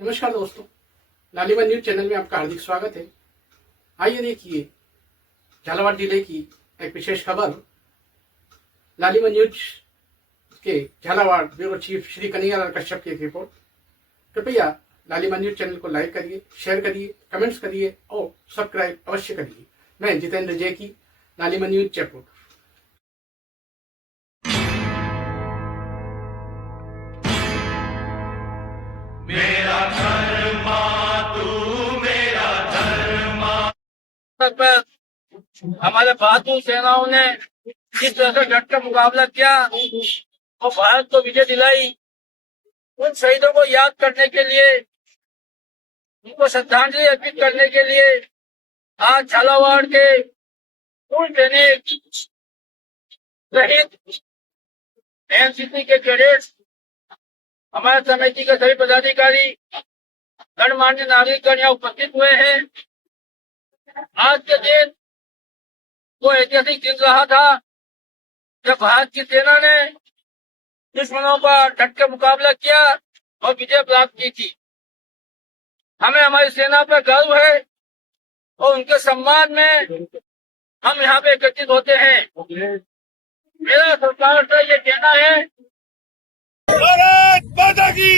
नमस्कार दोस्तों, लालिमा न्यूज चैनल में आपका हार्दिक स्वागत है। आइए देखिए झालावाड़ जिले की एक विशेष खबर। लालिमा न्यूज के झालावाड़ ब्यूरो चीफ श्री कन्हैयालाल कश्यप की एक रिपोर्ट। कृपया लालिमा न्यूज चैनल को लाइक करिए, शेयर करिए, कमेंट्स करिए और सब्सक्राइब अवश्य करिए। मैं जितेंद्र जय की, लालिमा न्यूज जयपुर। मेरा धर्मा तू मेरा धर्मा। हमारे बहादुर सेनाओं ने जिस तरह से डट कर मुकाबला किया और भारत को विजय दिलाई, उन शहीदों को याद करने के लिए, उनको श्रद्धांजलि अर्पित करने के लिए आज झालावाड़ के पूर्व सैनिक, शहीद एनसीसी के कैडेट्स, हमारे समिति के सभी पदाधिकारी, गणमान्य नागरिकगण यहाँ उपस्थित हुए हैं। आज के दिन वो ऐतिहासिक दिन रहा था जब भारत की सेना ने दुश्मनों का डट कर मुकाबला किया और विजय प्राप्त की थी। हमें हमारी सेना पर गर्व है और उनके सम्मान में हम यहाँ पे एकत्रित होते हैं। मेरा सरकार से ये कहना है, भारत माता की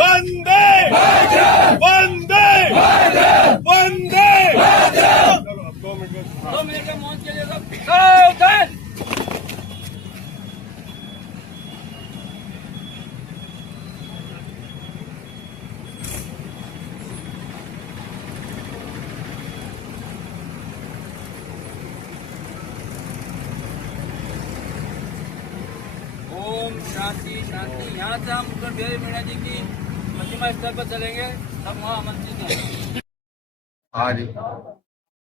वंदे वंदे वंदे। चलो अब 2 मिनट का मौत के लिए सब ओम शांति शांति। यहाँ से हम उत्तर बिहारी मीणा जी की प्रतिमा स्थल पर चलेंगे, सब वहाँ आमंत्रित हैं। आज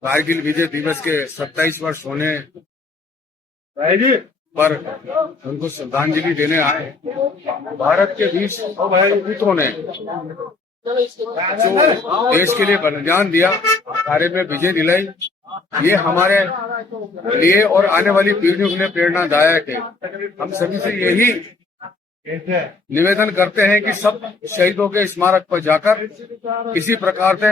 कारगिल विजय दिवस के 27 वर्ष होने पर उनको श्रद्धांजलि देने आए। भारत के 20 मित्रों ने जो देश के लिए बलिदान दिया, कार्य में विजय दिलाई, ये हमारे लिए और आने वाली पीढ़ियों के लिए प्रेरणादायक है। हम सभी से यही निवेदन करते हैं कि सब शहीदों के स्मारक पर जाकर किसी प्रकार से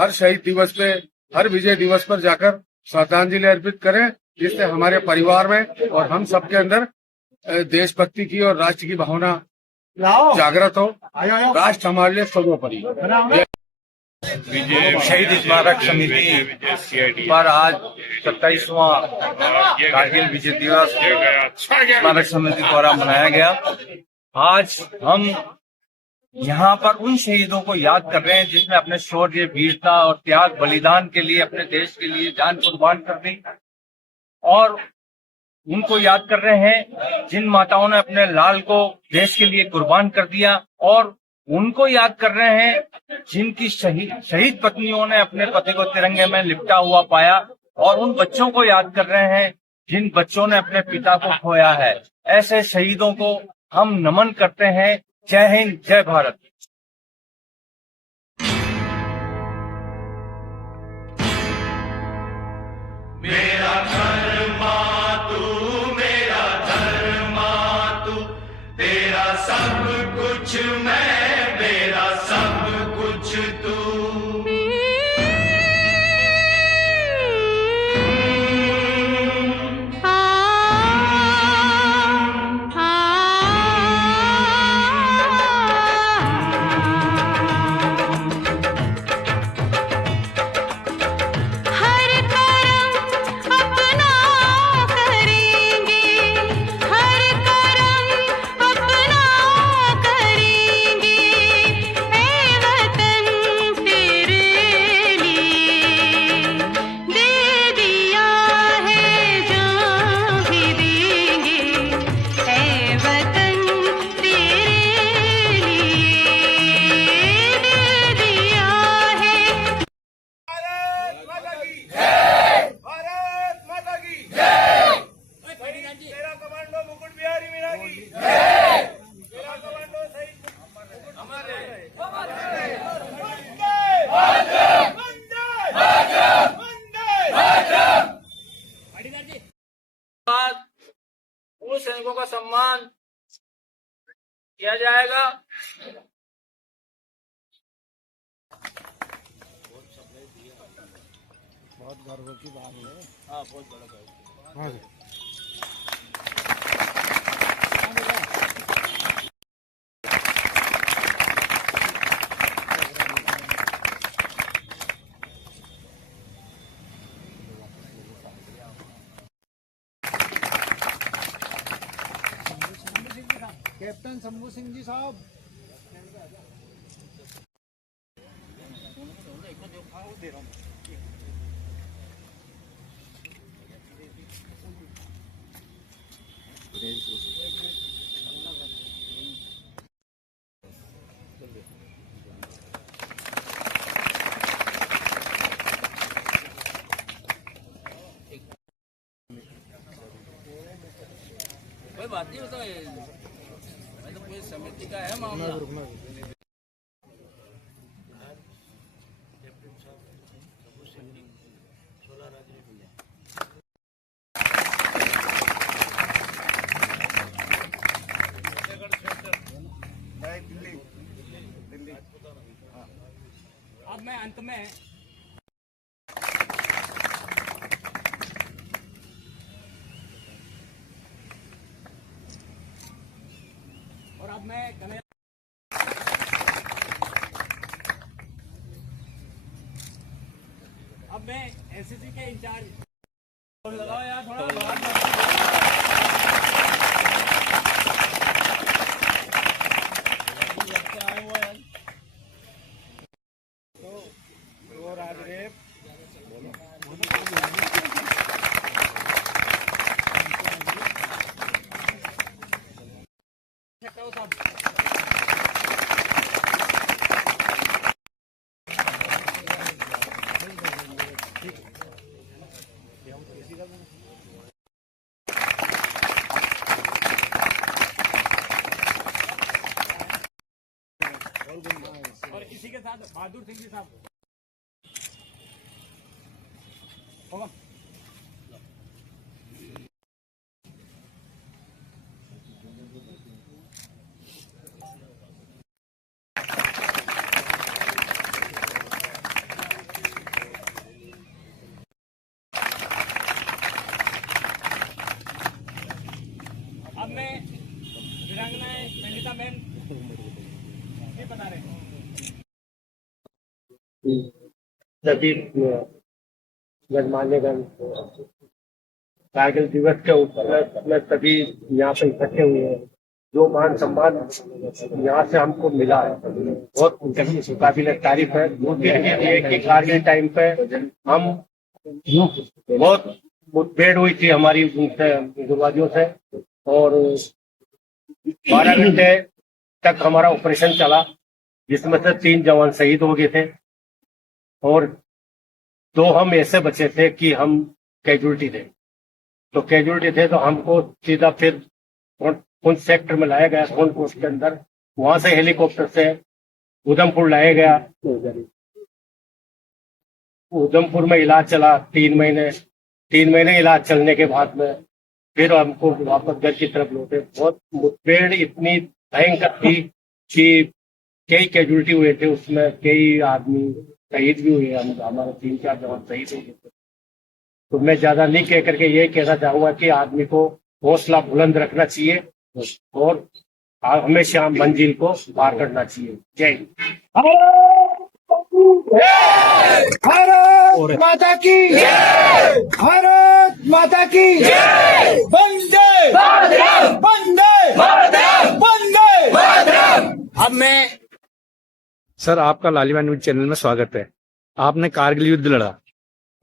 हर शहीद दिवस पे, हर विजय दिवस पर जाकर श्रद्धांजलि अर्पित करें, जिससे हमारे परिवार में और हम सबके अंदर देशभक्ति की और राष्ट्र की भावना जागृत हो। राष्ट्र हमारे लिए सर्वोपरि। शहीद स्मारक समिति पर आज 27वां कारगिल विजय दिवस स्मारक समिति द्वारा मनाया गया। आज हम यहाँ पर उन शहीदों को याद कर रहे हैं जिसने अपने शौर्य, वीरता और त्याग, बलिदान के लिए अपने देश के लिए जान कुर्बान कर दी, और उनको याद कर रहे हैं जिन माताओं ने अपने लाल को देश के लिए कुर्बान कर दिया, और उनको याद कर रहे हैं जिनकी शहीद पत्नियों ने अपने पति को तिरंगे में लिपटा हुआ पाया, और उन बच्चों को याद कर रहे हैं जिन बच्चों ने अपने पिता को खोया है। ऐसे शहीदों को हम नमन करते हैं। जय हिंद, जय भारत। मेरा धर्मा तू मेरा धर्मा तू, तेरा सब कुछ मैं, मेरा सब कुछ तू। पूर्व सैनिकों का सम्मान किया जाएगा। हाँ बहुत बड़ा गर्व। हाँ जी। कैप्टन शंभू सिंह जी साहब। कोई बात नहीं, होता है तो कोई समिति का है मामला। अब मैं अंत में और अब मैं एनसीसी के इंचार्ज लगाओ यार थोड़ा और इसी के साथ बहादुर सिंह जी साहब होगा। अब मैं वीरांगनाएं संगीता मैम ये बता रहे हैं। सभी गणमान्यगण कारगिल दिवस के ऊपर में सभी यहाँ पे इकट्ठे हुए हैं। जो मान सम्मान यहाँ से हमको मिला है बहुत काबिल तारीफ है। कि कारगिल टाइम पे हम बहुत मुठभेड़ हुई थी हमारी उनसे उग्रवादियों से और 12 घंटे तक हमारा ऑपरेशन चला जिसमें से 3 जवान शहीद हो गए थे और 2 हम ऐसे बचे थे कि हम कैजुअल्टी थे। तो कैजुअल्टी थे तो हमको सीधा फिर पुंछ सेक्टर में लाया गया सोन पोस्ट के अंदर। वहां से हेलीकॉप्टर से उधमपुर लाया गया। उधमपुर में इलाज चला 3 महीने। 3 महीने इलाज चलने के बाद में फिर हमको वापस घर की तरफ लौटे। बहुत मुठभेड़ इतनी भयंकर थी कि कई कैजुअल्टी हुए थे उसमें, कई आदमी शहीद भी हुए। हमारे 3-4 जवान शहीद हो गए थे। तो मैं ज्यादा नहीं कह करके ये कहना चाहूंगा कि आदमी को हौसला बुलंद रखना चाहिए और हमेशा मंजिल को पार करना चाहिए। जय हिंद। भारत माता की भारत माता की वंदे वंदे वंदे। अब मैं सर, आपका लालिमा न्यूज चैनल में स्वागत है। आपने कारगिल युद्ध लड़ा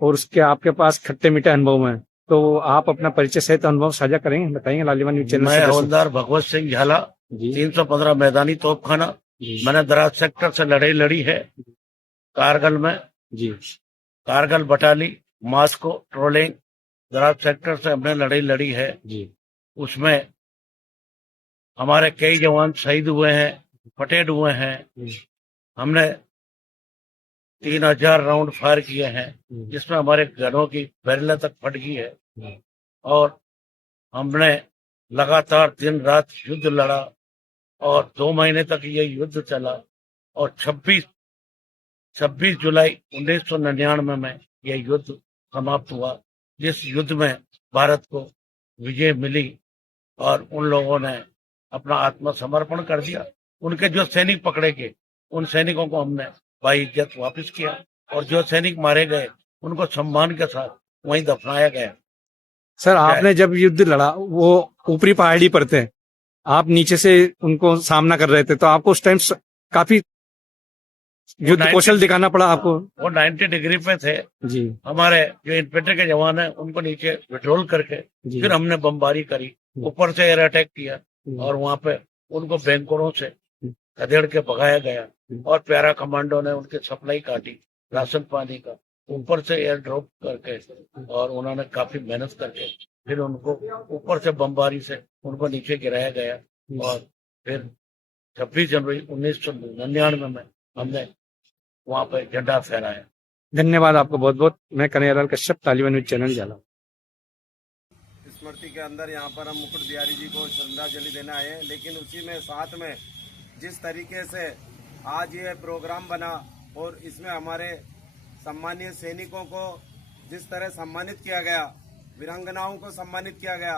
और उसके आपके पास खट्टे मीठे अनुभव हैं, तो आप अपना परिचय सहित अनुभव साझा करेंगे, बताएंगे लालिमा न्यूज चैनल। मैं हवलदार भगवत सिंह झाला, 315 मैदानी तोपखाना। मैंने द्रास सेक्टर से लड़ाई लड़ी है कारगिल में जी। कारगिल बटाली मास्को ट्रोलिंग द्रास सेक्टर से हमने लड़ाई लड़ी है जी। उसमें हमारे कई जवान शहीद हुए हैं, फटेड हुए हैं। हमने 3000 राउंड फायर किए हैं जिसमें हमारे घरों की बैरलें तक फट गई है और हमने लगातार दिन रात युद्ध लड़ा और 2 महीने तक ये युद्ध चला और 26 जुलाई 1999 में यह युद्ध समाप्त हुआ, जिस युद्ध में भारत को विजय मिली और उन लोगों ने अपना आत्मसमर्पण कर दिया। उनके जो सैनिक पकड़े गए, उन सैनिकों को हमने बाइज्जत वापस किया और जो सैनिक मारे गए उनको सम्मान के साथ वहीं दफनाया गया। सर आपने जब युद्ध लड़ा वो ऊपरी पहाड़ी पर थे, आप नीचे से उनको सामना कर रहे थे, तो आपको उस टाइम काफी युद्ध कौशल दिखाना पड़ा आपको। वो 90 डिग्री पे थे जी। हमारे जो इन्फेंट्री के जवान है उनको नीचे विड्रोल करके फिर हमने बमबारी करी, ऊपर से एयर अटैक किया और वहां पे उनको बैंकोरों से खदेड़ के भगाया गया और पैरा कमांडो ने उनकी सप्लाई काटी राशन पानी का, ऊपर से एयर ड्रॉप करके और उन्होंने काफी मेहनत करके फिर उनको ऊपर से बमबारी से उनको नीचे गिराया गया और फिर 26 जनवरी 1999 में हमने वहां पर झंडा फहराया। धन्यवाद आपको बहुत बहुत। मैं कन्हैयालाल कश्यप, तालिबान न्यूज चैनल झालावाड़। स्मृति के अंदर यहाँ पर हम मुकुट बिहारी जी को श्रद्धांजलि देने आए हैं, लेकिन उसी में साथ में जिस तरीके से आज ये प्रोग्राम बना और इसमें हमारे सम्मानीय सैनिकों को जिस तरह सम्मानित किया गया, वीरांगनाओं को सम्मानित किया गया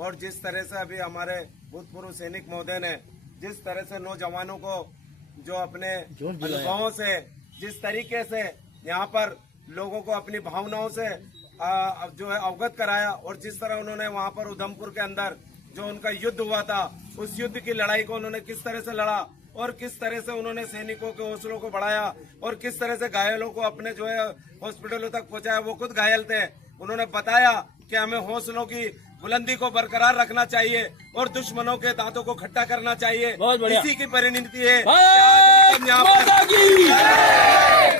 और जिस तरह से अभी हमारे भूतपूर्व सैनिक महोदय ने जिस तरह से नौजवानों को जो अपने अनुभवों से जिस तरीके से यहाँ पर लोगों को अपनी भावनाओं से जो है अवगत कराया और जिस तरह उन्होंने वहाँ पर उधमपुर के अंदर जो उनका युद्ध हुआ था, उस युद्ध की लड़ाई को उन्होंने किस तरह से लड़ा और किस तरह से उन्होंने सैनिकों के हौसलों को बढ़ाया और किस तरह से घायलों को अपने जो है हॉस्पिटलों तक पहुंचाया। वो खुद घायल थे, उन्होंने बताया कि हमें हौसलों की बुलंदी को बरकरार रखना चाहिए और दुश्मनों के दांतों को खट्टा करना चाहिए। इसी की परिणति है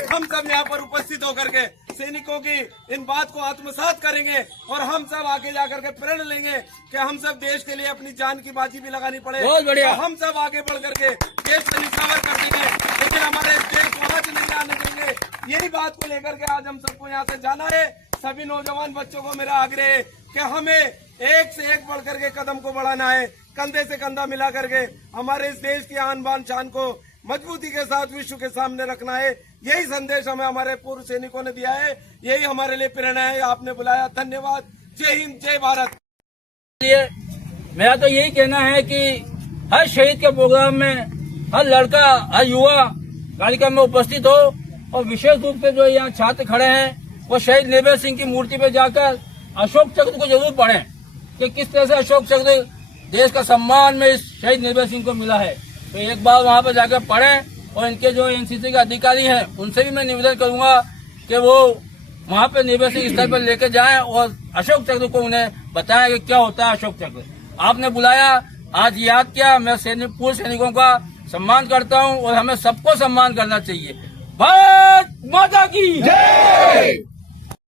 हम सब यहाँ पर उपस्थित होकर के सैनिकों की इन बात को आत्मसात करेंगे और हम सब आगे जाकर के प्रण लेंगे कि हम सब देश के लिए अपनी जान की बाजी भी लगानी पड़े। तो हम सब आगे बढ़ करके देश को निशावर कर देंगे, लेकिन हमारे देश को आज नहीं आने देंगे। यही बात को लेकर के आज हम सबको यहाँ से जाना है। सभी नौजवान बच्चों को मेरा आग्रह है कि हमें एक से एक बढ़ करके कदम को बढ़ाना है, कंधे से कंधा मिला करके हमारे इस देश की आन बान शान को मजबूती के साथ विश्व के सामने रखना है। यही संदेश हमें हमारे पूर्व सैनिकों ने दिया है, यही हमारे लिए प्रेरणा है। आपने बुलाया, धन्यवाद। जय हिंद, जय भारत। मेरा तो यही कहना है कि हर शहीद के प्रोग्राम में हर लड़का, हर युवा कार्यक्रम में उपस्थित हो और विशेष रूप से जो यहाँ छात्र खड़े हैं वो शहीद निर्भय सिंह की मूर्ति पे जाकर अशोक चक्र को जरूर पढ़ें कि किस तरह से अशोक चक्र देश का सम्मान में इस शहीद निर्भय सिंह को मिला है। तो एक बार वहाँ पर जाकर पढ़ें और इनके जो एनसीसी के अधिकारी हैं उनसे भी मैं निवेदन करूंगा कि वो वहाँ पे निर्भय सिंह स्थल पर लेकर जाएं और अशोक चक्र को उन्हें बताएं कि क्या होता है अशोक चक्र। आपने बुलाया, आज याद किया, मैं पूर्व सैनिकों का सम्मान करता हूँ और हमें सबको सम्मान करना चाहिए। भारत माता की जय।